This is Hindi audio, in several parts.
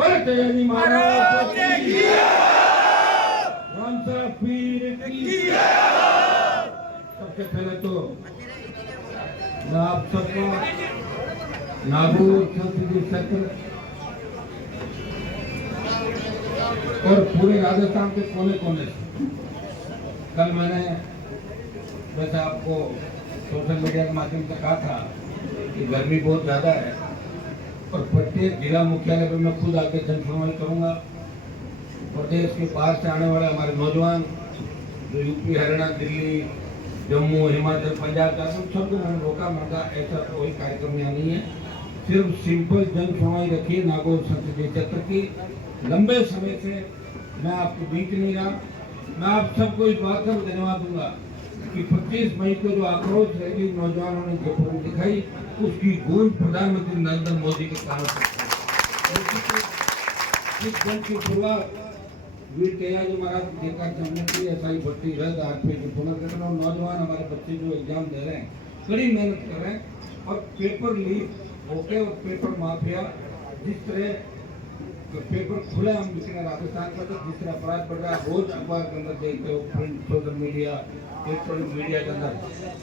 तेरी महाराज की राम साहब पीर की। सबसे पहले तो मैं आप सबको नागौर संसदीय क्षेत्र और पूरे राजस्थान के कोने कोने से, कल मैंने वैसे आपको सोशल मीडिया के माध्यम से कहा था कि गर्मी बहुत ज़्यादा है और प्रत्येक जिला मुख्यालय पर मैं खुद आके जनसुनवाई करूंगा। प्रदेश के बाहर से आने वाले हमारे नौजवान जो यूपी, हरियाणा, दिल्ली, जम्मू, हिमाचल, पंजाब का सबको मैंने रोका। मगर ऐसा कोई कार्यक्रम यहाँ नहीं है, सिर्फ सिंपल जनसुनवाई रखिए नागौर संसदीय क्षेत्र की। लंबे समय से मैं आपको बीच नहीं रहा। मैं आप सबको इस बात का धन्यवाद दूंगा कि 25 मई को जो आक्रोश रैली नौजवानों ने जयपुर में दिखाई, उसकी गूंज प्रधानमंत्री नरेंद्र मोदी के कारण की शुरुआत वीर तेजाजी महाराज नेता सामने की एसआई भर्ती रद्द, आरपीएफ की पुनर्गठन और नौजवान हमारे बच्चे जो एग्जाम दे रहे हैं, कड़ी मेहनत कर रहे हैं और पेपर लीक होके और पेपर माफिया जिस तरह पेपर खुले हम बिकने राजस्थान का, तो जिस तरह अपराध बढ़ रहा है, रोज अखबार के अंदर देखते हो, print, social media, electronic media के अंदर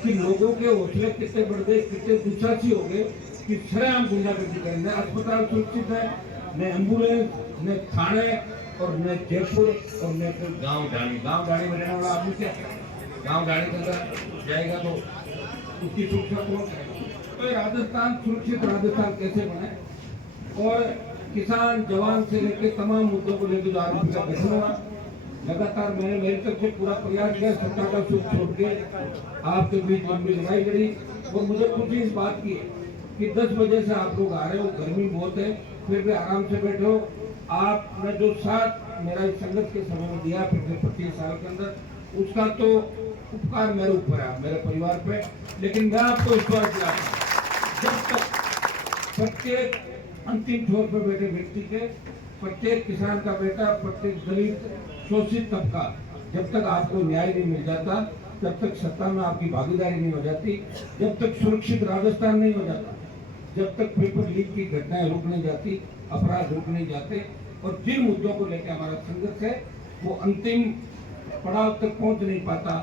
कि लोगों के हौसले कितने बढ़ गए, कितने दुस्साहसी हो गए कि सरेआम गुंडागर्दी करेंगे। अस्पताल सुरक्षित है, न एम्बुलेंस, न थाने और न जयपुर और न कोई गाँव ढाणी में रहने वाला आदमी क्या गाँव ढाणी के अंदर जाएगा तो उसकी सुरक्षा कौन करेगा? तो राजस्थान सुरक्षित राजस्थान कैसे बने और किसान जवान से लेकर तमाम मुद्दों को लेकर जो आरपीएफ का गठन हुआ, लगातार मैंने मेरी तरफ से पूरा प्रयास किया, सत्ता का सुख छोड़ के आपके बीच लंबी लड़ाई लड़ी और मुझे खुशी इस बात की है कि 10 बजे से आप लोग आ रहे हो, गर्मी बहुत है, फिर भी आराम से बैठे हो। आपने जो साथ मेरा इस संघर्ष के समय में दिया पिछले 25 साल के अंदर, उसका तो उपकार मेरे ऊपर है, मेरे परिवार पे। लेकिन मैं आपको विश्वास दिलाता हूं, जब तक प्रत्येक अंतिम छोर पर बैठे व्यक्ति के, प्रत्येक किसान का बेटा, प्रत्येक दलित शोषित तबका, जब तक आपको न्याय नहीं मिल जाता, जब तक सत्ता में आपकी भागीदारी नहीं हो जाती, जब तक सुरक्षित राजस्थान नहीं हो जाता, जब तक पेपर लीक की घटनाएं रुक नहीं जाती, अपराध रुक नहीं जाते और जिन मुद्दों को लेकर हमारा संघर्ष है वो अंतिम पड़ाव तक पहुंच नहीं पाता,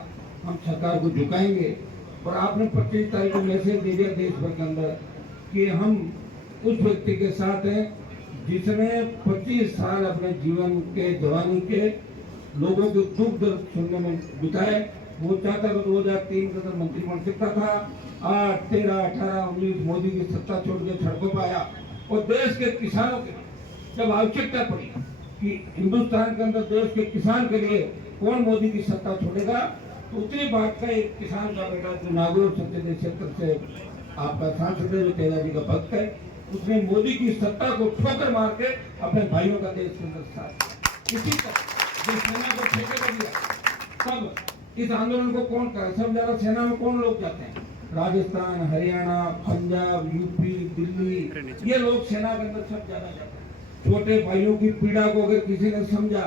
हम सरकार को झुकाएंगे। और आपने 25 तारीख को मैसेज दे दिया देश भर के अंदर कि हम उस व्यक्ति के साथ हैं जिसने 25 साल अपने जीवन के, जवानी के लोगों के दुख दर्द सुनने में बिताए। वो चाहता था 2003 के अंदर मंत्रिमंडल सकता था, 8, 13, 18, 19 मोदी की सत्ता छोड़ के सड़कों पर आया और देश के किसानों के जब आवश्यकता पड़ी कि हिंदुस्तान के अंदर देश के किसान के लिए कौन मोदी की सत्ता छोड़ेगा, तो उतनी बात का एक किसान का बेटा जो नागौर संसदीय क्षेत्र से आपका सांसद है, जो तेजाजी का भक्त है, उसने मोदी की सत्ता को ठोकर मार के अपने भाइयों का देश के अंदर साथ इसी तरह जिस सेना को ठेके कर दिया। तब इस आंदोलन को कौन करे? सब ज्यादा सेना में कौन लोग जाते हैं? राजस्थान, हरियाणा, पंजाब, यूपी, दिल्ली, ये लोग सेना के अंदर सब ज्यादा जाते हैं। छोटे भाइयों की पीड़ा को अगर किसी ने समझा,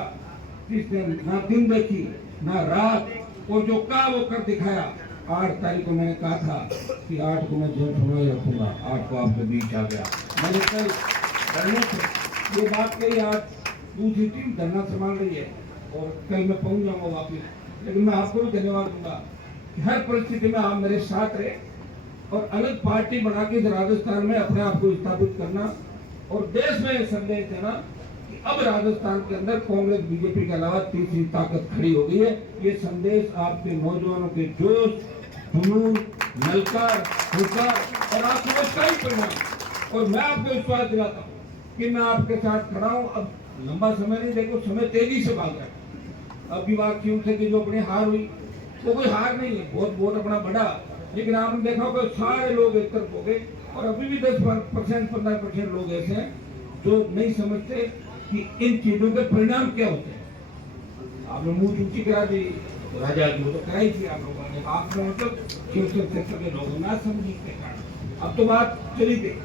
किसने ना दिन देखी ना रात, और जो कहा वो कर दिखाया। 8 तारीख को मैंने कहा था कि 8 को मैं जनसुनवाई रखूंगा, 8 को आपके बीच आ गया। मैंने कल धरने से ये बात कही, आज दूसरी टीम धरना संभाल रही है और कल मैं पहुंच जाऊंगा वापिस। लेकिन मैं आपको भी धन्यवाद दूंगा कि हर परिस्थिति में आप मेरे साथ रहे और अलग पार्टी बना के राजस्थान में अपने आप को स्थापित करना और देश में संदेश देना कि अब राजस्थान के अंदर कांग्रेस, बीजेपी के अलावा तीसरी ताकत खड़ी हो गई है। ये संदेश आपके नौजवानों के जोश, जुनून, नलकार, हुकार और आत्मविश्वास का ही परिणाम। और मैं आपको विश्वास दिलाता हूँ कि मैं आपके साथ खड़ा हूँ। अब लंबा समय नहीं, देखो समय तेजी से भाग रहा है। अब की बात क्यों थे कि जो अपनी हार हुई वो कोई हार नहीं है, बहुत वोट अपना बढ़ा, लेकिन आपने देखा होगा सारे लोग एक तरफ हो गए और अभी भी 10%, 15% लोग ऐसे हैं जो नहीं समझते कि इन चीजों के परिणाम क्या होते हैं। आपने मुंह ऊंची करा दी, राजा जी तो कराई थी आप लोगों ने, आपने मतलब सोशल सेक्टर के लोगों ना समझने के कारण अब तो बात चली गई।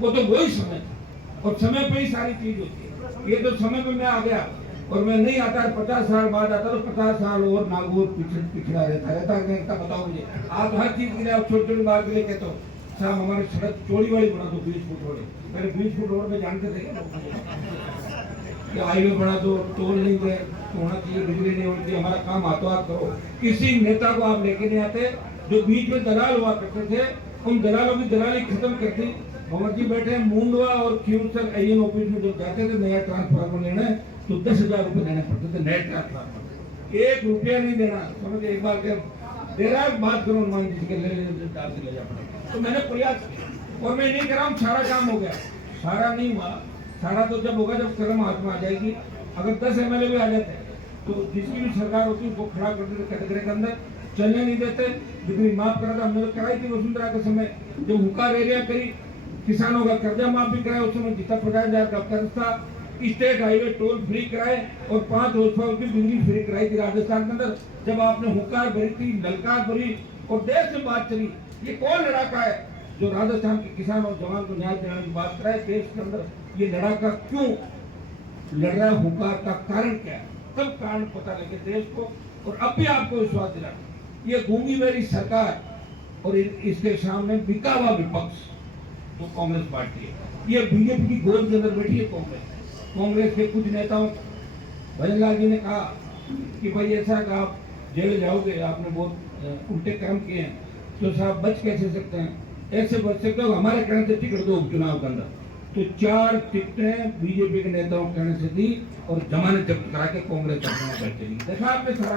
वो तो वही समय था और समय पे ही सारी चीज होती है। ये तो समय पे मैं आ गया और मैं नहीं आता, 50 साल बाद आता तो 50 साल और नागौर पिछड़ा रहता। बताओ मुझे, आप हर चीज के लिए आप छोटी छोटी बात के लिए कहते हो साहब हमारी सड़क चौड़ी वाली बना दो 20 फुट रोड। पहले 20 फुट रोड में जानते थे कि हाईवे बना दो, टोल नहीं दे तो होना चाहिए, बिजली नहीं होनी चाहिए, हमारा काम हाथों हाथ करो। किसी नेता को आप लेके नहीं आते। जो बीच में दलाल हुआ करते थे, उन दलालों की दलाली खत्म कर दी। भंवर जी बैठे हैं मुंडवा और खींवसर AN ऑफिस में जब जाते थे नया ट्रांसफार्मर लेने, तो 10,000 रुपए देने पड़ते थे नए ट्रांसफार्मर। 1 रुपया नहीं देना। समझे, एक बार दे रहा है, बात करो हनुमान जी के ले जा पड़ेगा। तो मैंने प्रयास किया और मैं नहीं कर रहा हूँ सारा काम हो गया, सारा नहीं हुआ। सारा तो जब होगा जब कदम हाथ में आ जाएगी। अगर 10 MLA भी आ जाते हैं तो जिसकी भी सरकार होती है उसको खड़ा कर देते कैटेगरी के अंदर, चलने नहीं देते। बिजली माफ करा था हमने, तो कराई थी वसुंधरा के समय, जब हुकार एरिया करी, किसानों का कर्जा माफ भी कराया। उस समय जितना 50,000 का कर्ज था, स्टेट हाईवे टोल फ्री कराए और 5 रोज की बिजली फ्री कराई थी राजस्थान के अंदर। जब आपने हुकार भरी थी, ललकार भरी और देश में बात चली, ये कौन लड़ाका है जो राजस्थान के किसान और जवान को न्याय दिलाने की बात कराए देश के अंदर? ये लड़ाका क्यों लड़ रहा है, हुकार का कारण क्या है? तब कारण पता लगे देश को। और अब भी आपको विश्वास दिला, ये गूंगी मेरी सरकार और इसके सामने बिका हुआ विपक्ष जो कांग्रेस पार्टी है, ये बीजेपी की गोद के अंदर बैठी है कांग्रेस के कुछ नेताओं। भजन लाल जी ने कहा कि भाई ऐसा कि आप जेल जाओगे, आपने बहुत उल्टे कर्म किए हैं, तो साहब बच कैसे सकते हैं? ऐसे बच सकते हो हमारे कहने से टिकट दो उपचुनाव के अंदर। तो 4 टिकटें बीजेपी के नेताओं कहने से दी और जमानत जब्त करा के कांग्रेस चली। देखा आपने सारा,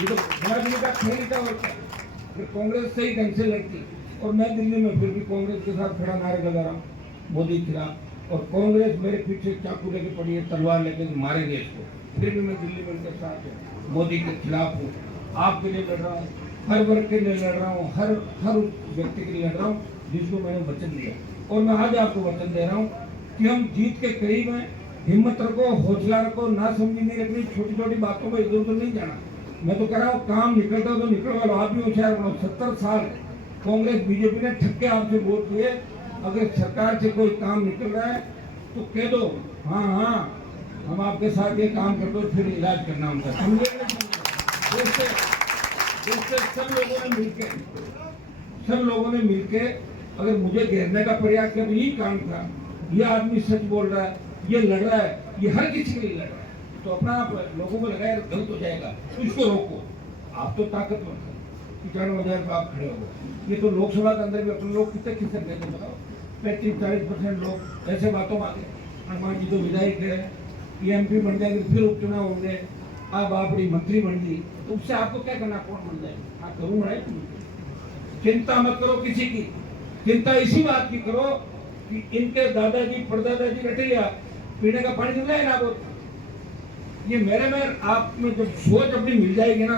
ये तो राजनीति का खेल ही था। और क्या कांग्रेस सही ढंग से लड़ती, और मैं दिल्ली में फिर भी कांग्रेस के साथ खड़ा नारे लगा रहा हूँ मोदी के खिलाफ। और कांग्रेस मेरे पीछे चाकू लेके पड़ी है, तलवार लेके मारेंगे इसको, फिर भी मैं दिल्ली में उनके साथ मोदी के खिलाफ हूँ। आपके लिए लड़ रहा हूँ, हर वर्ग के लिए लड़ रहा हूँ, हर उस व्यक्ति के लिए लड़ रहा हूँ जिसको मैंने वचन दिया। और मैं आज आपको वचन दे रहा हूँ कि हम जीत के करीब हैं। हिम्मत रखो, हौसला रखो, ना समझी नहीं रखनी, छोटी छोटी बातों में इधर उधर नहीं जाना। मैं तो कह रहा हूँ काम निकलता तो निकलवा लो, आप भी होशियार बनो। 70 साल कांग्रेस बीजेपी ने ठक्के आपसे वोट दिए। अगर सरकार से कोई काम निकल रहा है तो कह दो हाँ हाँ हम आपके साथ ये काम कर दो, फिर इलाज करना उनका। समझे? सब लोगों ने मिलके अगर मुझे घेरने का प्रयास किया तो यही काम था। ये आदमी सच बोल रहा है, ये लड़ रहा है, ये हर किसी के लिए लड़ रहा है, तो अपना आप लोगों को लगाया गलत हो जाएगा तो इसको रोको। आप तो ताकतवर हैं, 95,000 पर आप खड़े हो। ये तो लोकसभा के अंदर भी अपने लोग कितने कहते बताओ, 35-40% लोग ऐसे बातों में आते। हनुमान जी तो विधायक है, MP बन जाएंगे, फिर उपचुनाव होंगे, अब आप बड़ी मंत्री बन गई, तो उससे आपको क्या करना, कौन बन जाएगा? हाँ करूँ है, चिंता मत करो किसी की, चिंता इसी बात की करो कि इनके दादाजी परदादाजी रटे लिया पीने का पानी मिल जाए ना। वो ये मेरे में आप में जब सोच अपनी मिल जाएगी ना,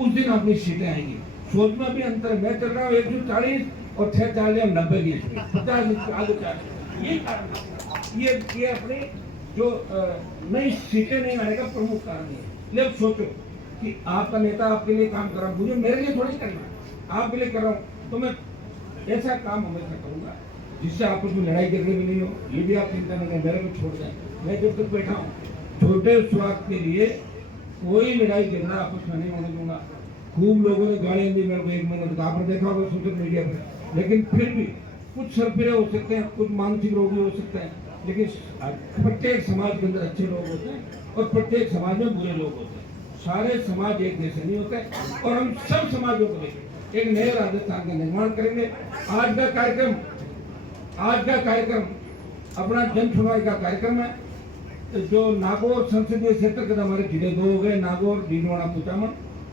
उस दिन अपनी सीटें आएंगी। सोच में भी अंतर है, मैं चल रहा हूँ 140 और 90 की 50 आगे 40। ये कारण, ये अपनी जो नई सीटें नहीं आने का प्रमुख कारण है। लेकिन सोचो कि आपका नेता आपके लिए काम कर रहा हूँ, मुझे मेरे लिए थोड़ी करना, आपके लिए कर रहा हूँ, तो मैं ऐसा काम हमेशा करूंगा जिससे आपस में लड़ाई झगड़े भी नहीं हो। ये भी आप चिंता नहीं करें, मेरे को छोड़ दें। मैं जब तक बैठा हूँ छोटे स्वार्थ के लिए कोई लड़ाई झगड़ा आपस में नहीं होने दूंगा। खूब लोगों ने गालियां दी मेरे को 1 महीने तक, आपने देखा होगा सोशल मीडिया पर। लेकिन फिर भी कुछ सरफिरे हो सकते हैं, कुछ मानसिक रोगी हो सकते हैं, लेकिन प्रत्येक समाज के अंदर अच्छे लोग होते हैं और प्रत्येक समाज में बुरे लोग होते हैं। सारे समाज एक जैसे नहीं होते और हम सब समाजों को लेकर एक नए राजस्थान का निर्माण करेंगे। आज का कार्यक्रम अपना जन सुनवाई का कार्यक्रम है। जो नागौर संसदीय क्षेत्र के हमारे जिले 2 हो गए, नागौर, डीडवाना, कुचामन,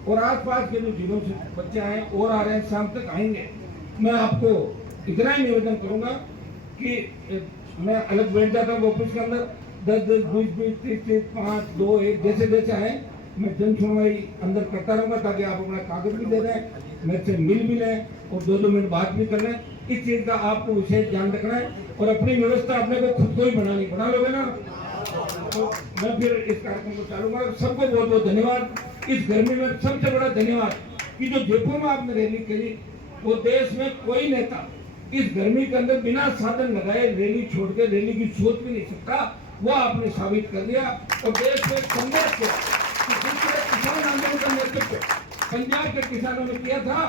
और आसपास के जो जिलों से बच्चे आए और आ रहे हैं, शाम तक आएंगे। मैं आपको इतना ही निवेदन करूंगा कि मैं अलग बैठ जाता हूँ ऑफिस के अंदर, 10-10, 20-20, 30-30, 5, 2, 1 जैसे जैसे आए मैं जन सुनवाई अंदर करता रहूंगा, ताकि आप अपना कागज भी दे दें, मेरे से मिल भी लें और 2-2 मिनट बात भी कर लें। इस चीज का आपको विशेष ध्यान रखना है और अपनी व्यवस्था अपने को खुद को ही बना लोगे ना, तो मैं फिर इस कार्यक्रम को चालू करूंगा। सबको बहुत बहुत धन्यवाद। इस गर्मी में सबसे बड़ा धन्यवाद कि जो जयपुर में आपने रैली करी, वो देश में कोई नेता इस गर्मी के अंदर बिना साधन लगाए रैली छोड़ के रैली की सोच भी नहीं सकता। वो आपने साबित कर दिया और देश में संघर्ष को किसान आंदोलन का नेतृत्व पंजाब के किसानों ने किया था,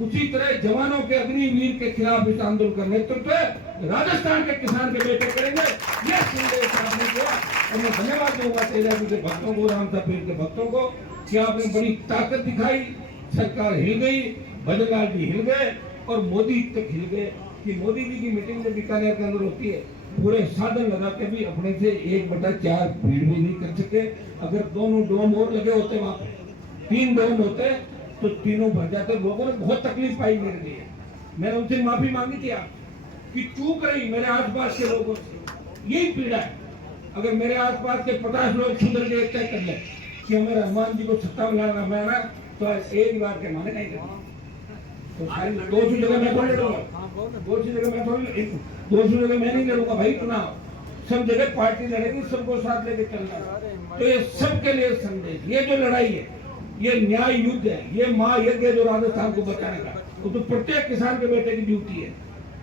उसी तरह जवानों के अग्निवीर के खिलाफ इस आंदोलन का नेतृत्व राजस्थान के किसान के बेटे करेंगे। यह संदेश आपने दिया और मैं धन्यवाद दूंगा तेजा जी के भक्तों को, रामता पीर के भक्तों को कि आपने बड़ी ताकत दिखाई, सरकार हिल गई, भजनलाल जी हिल गए और मोदी तक हिल गए कि मोदी जी की मीटिंग जो बीकानेर के अंदर होती है पूरे साधन लगा के भी अपने से 1/4 भीड़ भी नहीं कर सके। अगर दोनों डोम और लगे होते वहां पे 3 डोम होते तो तीनों भर जाते। लोगों ने बहुत तकलीफ पाई मेरे लिए, मैंने उनसे माफी मांगी थी आप कि चूक रही मेरे आसपास के लोगों से, यही पीड़ा है। अगर मेरे आसपास के 50 लोग सुंदर के तय कर ले कि हमें हनुमान जी को सत्ता में लाना मैं तो एक बार के माने नहीं करना तो सारी 200 जगह मैं थोड़ी लड़ूंगा, 200 जगह मैं थोड़ी 200 जगह मैं नहीं लड़ूंगा भाई चुनाव। सब जगह पार्टी लड़ेगी, सबको साथ लेके चलना। तो ये सबके लिए संदेश, ये जो लड़ाई है ये न्याय युद्ध है, ये महायज्ञ है जो राजस्थान को बचाने का। तो प्रत्येक किसान के बेटे की ड्यूटी है।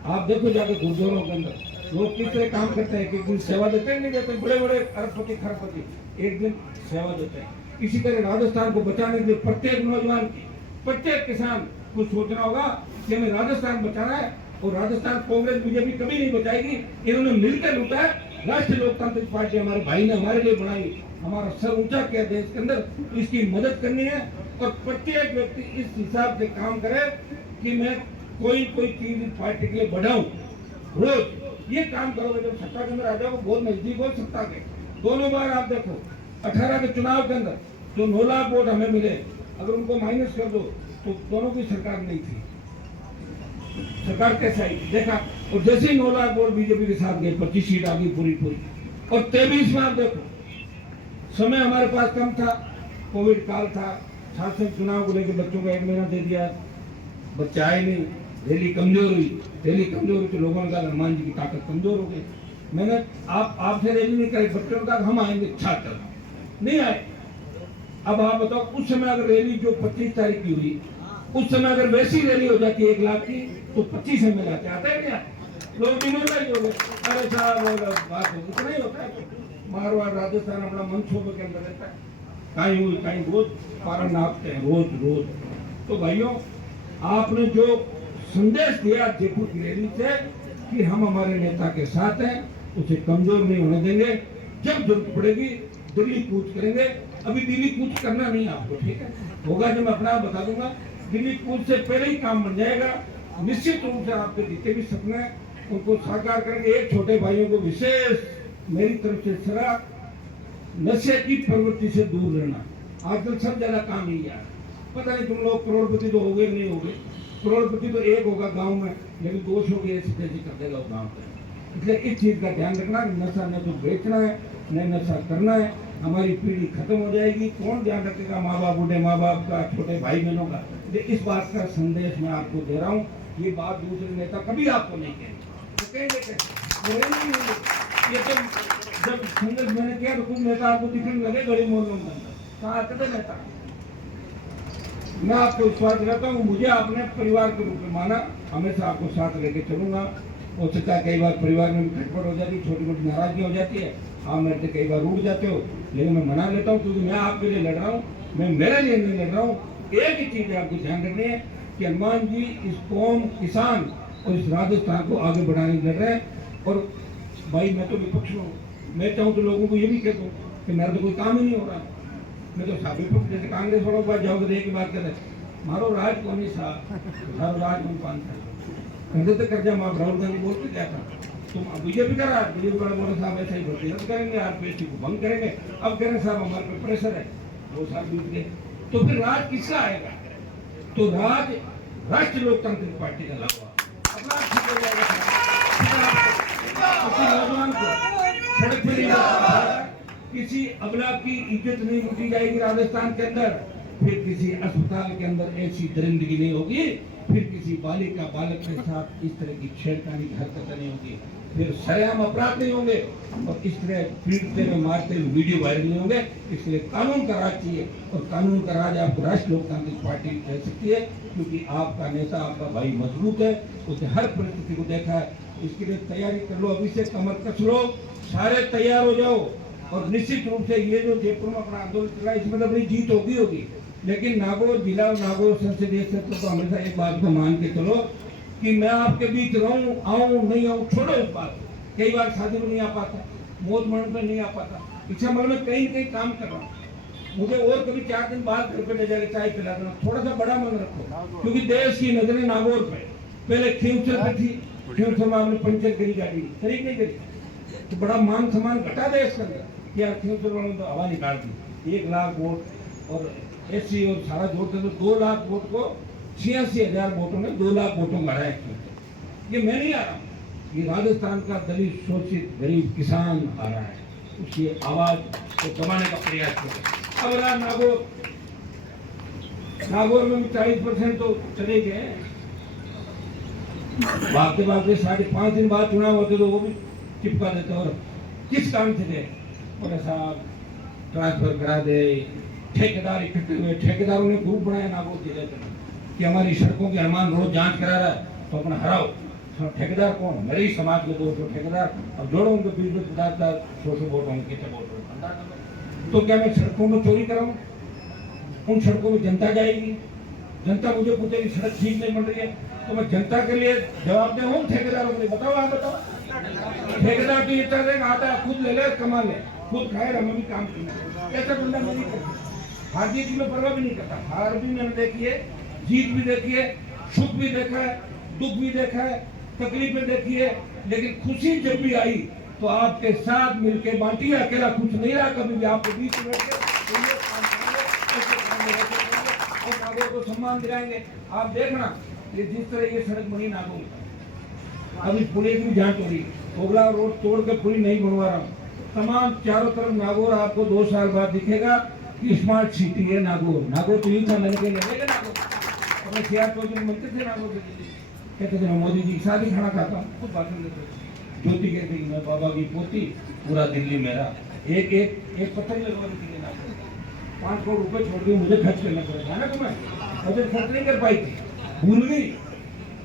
आप देखो जाके गुरुद्वारों के अंदर लोग किस तरह काम करते हैं, एक दिन सेवा देते हैं, नहीं देते, बड़े बड़े अरबपति खरबपति एक दिन सेवा देते हैं। इसी तरह राजस्थान को बचाने के लिए प्रत्येक नौजवान की, प्रत्येक किसान को सोचना होगा कि हमें राजस्थान बचाना है। और राजस्थान कांग्रेस बीजेपी कभी नहीं बचाएगी, इन्होंने मिलकर लूटा है। राष्ट्रीय लोकतांत्रिक पार्टी हमारे भाई ने हमारे लिए बनाई, हमारा सर ऊंचा किया देश के अंदर, इसकी मदद करनी है। और प्रत्येक व्यक्ति इस हिसाब से काम करे कि मैं कोई चीज पार्टी के लिए बढ़ाऊं। रोज ये काम करोगे जब सत्ता के अंदर आ जाओगे, बहुत नजदीक हो सत्ता के। दोनों बार आप देखो 18 के चुनाव के अंदर जो 9 लाख वोट हमें मिले, अगर उनको माइनस कर दो तो दोनों की सरकार नहीं थी। सरकार कैसे आई देखा, और जैसे ही 9 लाख वोट बीजेपी के साथ गए 25 सीट आ गई पूरी। और 23 में आप देखो समय हमारे पास कम था, कोविड काल था, शासन चुनाव को लेकर बच्चों को 1 महीना दे दिया, बच्चे आए नहीं, रैली कमजोर हुई तो लोगों ने कहा हनुमान जी की ताकत कमजोर हो गई। मैंने आपसे रैली नहीं कराई, बच्चों ने कहा हम आएंगे, छात्र नहीं आए। अब आप बताओ उस समय अगर रैली जो 25 तारीख की हुई, उस समय अगर वैसी रैली हो जाती 1 लाख की तो 25 में जाते आते हैं क्या लोग डिमोरलाइज हो गए। अरे साहब बात इतना ही होता है। मारवाड़ राजस्थान अपना मनसूबे के अंदर रहता है, कहीं रोज पारा नापते हैं रोज। तो भाइयों आपने जो संदेश दिया जयपुर की रैली से कि हम हमारे नेता के साथ हैं, उसे कमजोर नहीं होने देंगे। जब जरूरत पड़ेगी दिल्ली कूच करेंगे। अभी दिल्ली कूच करना नहीं आपको, ठीक है, होगा जब मैं अपना बता दूंगा। दिल्ली कूच से पहले ही काम बन जाएगा। निश्चित रूप से आपके जितने भी सपने उनको साकार करेंगे। एक छोटे भाइयों को विशेष मेरी तरफ से सलाह, नशे की प्रवृत्ति से दूर रहना। आजकल सब ज्यादा काम ही यार, पता नहीं तुम लोग करोड़पति तो हो गए नहीं हो गए। करोड़पति तो एक होगा गांव में, लेकिन 200 के ऐसी तैसी कर देगा गाँव में। इसलिए इस चीज का ध्यान रखना, नशा न तो बेचना है न नशा करना है। हमारी पीढ़ी खत्म हो जाएगी, कौन ध्यान रखेगा माँ बाप, बूढ़े माँ बाप का, छोटे भाई बहनों का। इस बात का संदेश मैं आपको दे रहा हूँ। ये बात दूसरे नेता कभी आपको नहीं कहेंगे, तो ये जब संदेश मैंने किया तो कुछ नेता आपको दिखने लगे गली मोहल्लों में, कहाँ आते थे नेता। मैं आपको विश्वास दिलाता हूँ, मुझे आपने परिवार के रूप में माना, हमेशा आपको साथ लेके चलूंगा। हो सकता है कई बार परिवार में खटपट हो जाती है, छोटी मोटी नाराजगी हो जाती है, आप मेरे से कई बार रूठ जाते हो, लेकिन मैं मना लेता हूँ क्योंकि मैं आपके लिए लड़ रहा हूँ, मैं मेरे लिए नहीं लड़ रहा हूँ। एक ही चीज आपको ध्यान रखनी है कि हनुमान जी इस कौम, किसान और इस राजस्थान को आगे बढ़ाने लड़ रहे हैं। और भाई मैं तो विपक्ष हूँ, मैं चाहूँ तो लोगों को ये भी कह दूँ कि मेरा तो कोई काम ही नहीं हो रहा। मैं तो विपक्ष जैसे कांग्रेस वालों के पास जाओगे तो एक ही बात कर रहे मारो राज को नहीं साहब, राज कौन पानता कहते तो कर्जा माफ। राहुल गांधी बोल के क्या था, तुम बीजेपी कर रहा, बीजेपी वाले बोले साहब ऐसा ही भर्ती रद्द करेंगे, आरपीएससी को भंग करेंगे। अब कह रहे साहब हमारे पे प्रेशर है, 2 साल बीत गए, तो फिर राज किसका आएगा? तो राज राष्ट्रीय लोकतांत्रिक पार्टी का लाभ अपना ठीक हो जाएगा। नौजवान को सड़क पर नहीं, किसी अबला की इज्जत नहीं लूटी जाएगी राजस्थान के अंदर, फिर किसी अस्पताल के अंदर ऐसी दरिंदगी नहीं होगी, फिर किसी बालिका बालक के साथ इस तरह की छेड़खानी की हरकत नहीं होगी, फिर सरेआम अपराध नहीं होंगे और इस तरह पीटते में मारते हुए वीडियो वायरल नहीं होंगे। इसलिए कानून का राज चाहिए और कानून का राज आपको राष्ट्रीय लोकतांत्रिक पार्टी दे सकती है, क्योंकि आपका नेता, आपका भाई मजबूत है, उसने हर परिस्थिति को देखा है। इसके लिए तैयारी कर लो, अभी से कमर कस लो, सारे तैयार हो जाओ। और निश्चित रूप से ये जो जयपुर में अपना आंदोलन चला, इसमें तो अपनी जीत होगी, लेकिन नागौर जिला और नागौर संसदीय क्षेत्र तो हमेशा एक बात को मान के चलो कि मैं आपके बीच रहूं, आऊं नहीं आऊं, छोड़ो इस बात। कई बार शादी में नहीं आ पाता, मौत मरण पर नहीं आ पाता, इच्छा मतलब मैं कहीं कहीं काम कर रहा हूँ, मुझे और कभी 4 दिन बाद घर पे ले जाकर चाय पिला देना, थोड़ा सा बड़ा मन रखो, क्योंकि देश की नजरें नागौर पे पहले खींवसर पे थी, खींवसर में आपने पंचर करी गाड़ी खरीद नहीं करी, तो बड़ा मान सम्मान घटा देश के अंदर, यार खींवसर वालों ने तो हवा निकाल दी, 1 लाख वोट और एससी और सारा जोड़ते तो 2 लाख वोट को 86,000 वोटों ने 2 लाख वोटों का है। ये मैं नहीं आ रहा हूँ, ये राजस्थान का दलित शोषित गरीब किसान आ रहा है, उसकी आवाज को दबाने का प्रयास करें। अब नागौर में 40% तो चले गए, भागते भागते 5.5 दिन बाद चुनाव होते तो वो भी चिपका देते, और किस काम से दे, बोले साहब ट्रांसफर करा दे, ठेकेदार इकट्ठे हुए, ठेकेदारों ने ग्रुप बनाया नागौर जिले में कि हमारी सड़कों की हनुमान रोज जांच करा रहा है तो अपना हराओ। ठेकेदार कौन? मेरे ही समाज के 200 ठेकेदार, अब जोड़ो उनको 20-50 100 वोट होंगे, कितने वोट होंगे, तो क्या मैं सड़कों में चोरी कराऊं? उन सड़कों में जनता जाएगी, जनता मुझे पूछेगी सड़क ठीक नहीं बन रही है, तो मैं जनता के लिए जवाब दे हूँ ठेकेदारों के लिए? बताओ, आप बताओ। ठेकेदार तो ये चाह रहे आता खुद ले ले, कमा ले, खुद खाए, हम भी काम करें, ऐसा बंदा मैं नहीं करता। हार जीत की मैं परवाह भी नहीं करता, हार भी मैंने देखी है, जीत भी देखी है, सुख भी देखा है, दुख भी देखा है, तकलीफें देखी है, लेकिन खुशी जब भी आई तो आपके साथ मिलके बांटी, अकेला कुछ नहीं रहा कभी भी, आपको बीच में और नागौर को सम्मान दिलाएंगे। आप देखना ये जिस तरह ये सड़क बनी नागौर, अभी पुणे की जांच हो रही, ओगला रोड तोड़ के पुली नहीं बनवा रहा हूँ, तमाम चारों तरफ नागौर आपको 2 साल बाद दिखेगा कि स्मार्ट सिटी है नागौर। नागौर तो यही था लगे नागौर, अपने सीआर चौधरी मंत्री थे नागौर के, कहते थे मैं मोदी जी की शादी खाना खाता हूँ, खुद भाषण देते, ज्योति कहती मैं बाबा की पोती, पूरा दिल्ली मेरा, एक पत्थर लगवा दी 5 करोड़ रुपए छोड़ दिए, मुझे खर्च करना पड़ेगा ना, तुम्हें बजट खर्च नहीं कर पाई थी, भूल गई,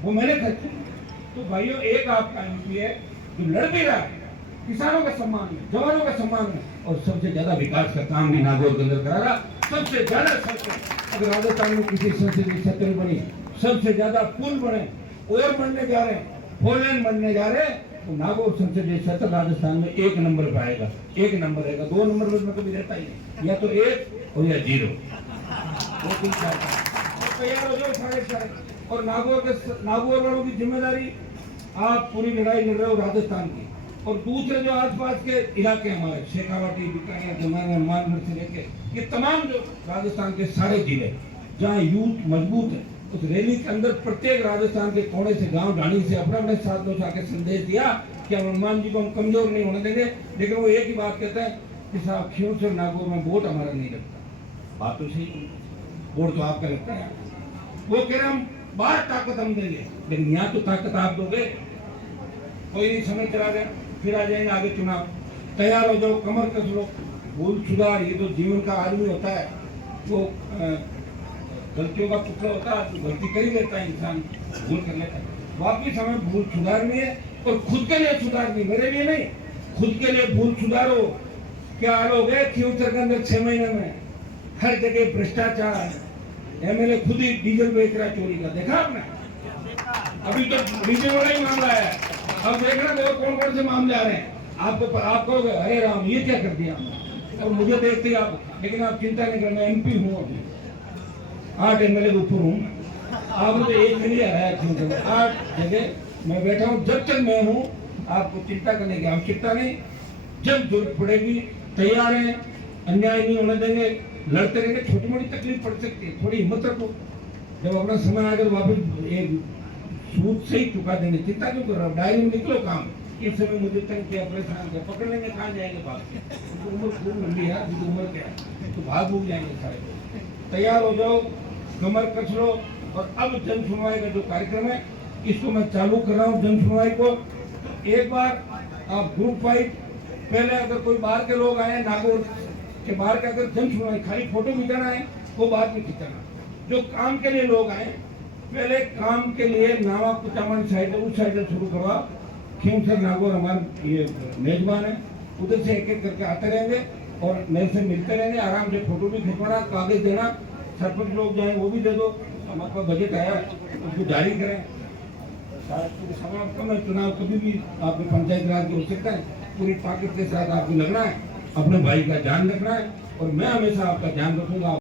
वो मैंने खर्च की। तो भाइयों, एक आपका एमपी है जो लड़ भी रहा है, किसानों का सम्मान में, जवानों का सम्मान में, और सबसे ज्यादा विकास का काम भी नागौर के अंदर करा रहा, सबसे ज्यादा सड़कें, अगर राजस्थान में किसी संसदीय क्षेत्र बनी, सबसे ज्यादा पुल बने और बनने जा रहे हैं, 4 लेन बनने जा रहे हैं, तो नागौर संसदीय क्षेत्र राजस्थान में 1 नंबर पे आएगा, 1 नंबर रहेगा, 2 नंबर में कभी रहता ही नहीं, या तो 1 और या 0, वो 3-4 तैयार हो जाओ सारे। और नागौर वालों की जिम्मेदारी, आप पूरी लड़ाई लड़ रहे हो राजस्थान की, और दूसरे जो आसपास के इलाके हमारे शेखावाटी, बीकानेर, जमुना, हनुमानगढ़ से लेके ये तमाम जो राजस्थान के सारे जिले जहाँ यूथ मजबूत है, उस रैली के अंदर प्रत्येक राजस्थान के कोने से, गांव ढाणी से अपने अपने साथ लोग आके संदेश दिया कि हनुमान जी को हम कमजोर नहीं होने देंगे, लेकिन वो एक ही बात कहते हैं कि साहब खींवसर नागौर में वोट हमारा नहीं लगता। बात तो सही, वोट तो आपका लगता है, वो कह रहे हम बाहर ताकत हम देंगे, लेकिन यहाँ तो ताकत आप दोगे, कोई नहीं, समय चला गया, फिर आ जाएंगे आगे चुनाव, तैयार हो जाओ, कमर कस लो, भूल सुधार, ये तो जीवन का आदमी होता है, वो गलतियों का पुतला होता है, तो गलती कर ही लेता है इंसान, भूल कर लेता है, वापिस हमें भूल सुधारनी है, और खुद के लिए सुधारनी, मेरे लिए नहीं, खुद के लिए भूल सुधारो। क्या हाल हो गए खींवसर के अंदर 6 महीने में, हर जगह भ्रष्टाचार, एमएलए खुद ही डीजल बेच रहा है चोरी का, देखा आपने? अभी तो डीजल वाला ही मामला है, अब देख रहे हो कौन कौन से मामले आ रहे हैं, आपको आप कहोगे अरे राम ये क्या कर दिया, और मुझे देखते आप, लेकिन आप चिंता नहीं करना, एमपी हूँ, अभी 8 एमएलए के ऊपर हूँ, आपने तो एक मिनट आया, 8 जगह मैं बैठा हूँ, जब तक मैं हूँ आपको चिंता करने की आवश्यकता नहीं, जब जरूरत पड़ेगी तैयार हैं, अन्याय नहीं होने देंगे, लड़ते रहेंगे, छोटी मोटी तकलीफ पड़ सकती है, थोड़ी हिम्मत रखो, जब अपना समय आकर वापस एक सूद से ही चुका देंगे, चिंता क्यों कर रहा हूँ, डायरी में निकलो काम, इस समय मुझे तंग किया, परेशान किया, पकड़ लेंगे, कहाँ जाएंगे भाग के, तो उम्र खूब लंबी है, अभी उम्र क्या है, तो भाग भूग जाएंगे सारे। तैयार हो जाओ, कमर कस लो, और अब जन सुनवाई का जो कार्यक्रम है इसको मैं चालू कर रहा हूँ, जन सुनवाई को। एक बार आप ग्रुप वाइज, पहले अगर कोई बाहर के लोग आए, नागौर के बाहर का, अगर जन सुनवाई खाली फोटो खिंचाना है वो बाद में खिंचाना, जो काम के लिए लोग आए, पहले काम के लिए नावा कुचामन साइड, उस साइड से शुरू करवा, खींवसर नागौर हमारे ये मेजबान है, उधर से एक एक करके आते रहेंगे और मेरे से मिलते रहेंगे, आराम से फोटो भी खिंचवाना, कागज देना, सरपंच लोग जाए वो भी दे दो, हमारे पास बजट आया उसको जारी करें, समय कम है, चुनाव कभी भी आपके पंचायत राज की आवश्यकता है, पूरी ताकत के साथ आपको लगना है, अपने भाई का ध्यान रखना है और मैं हमेशा आपका ध्यान रखूंगा।